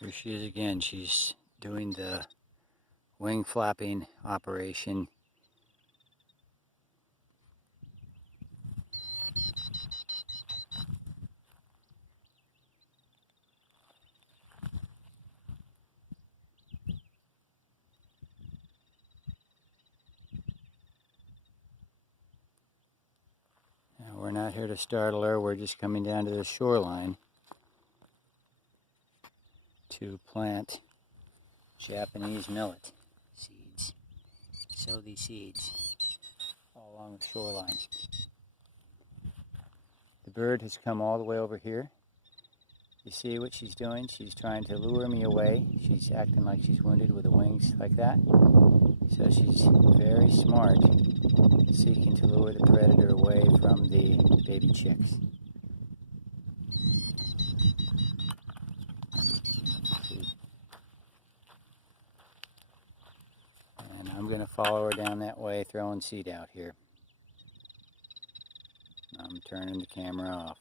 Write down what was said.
Here she is again. She's doing the wing flapping operation. Now, we're not here to startle her. We're just coming down to the shoreline to plant Japanese millet seeds. Sow these seeds all along the shoreline. The bird has come all the way over here. You see what she's doing? She's trying to lure me away. She's acting like she's wounded with the wings like that. So she's very smart, seeking to lure the predator away from the baby chicks. And I'm going to follow her down that way, throwing seed out here. I'm turning the camera off.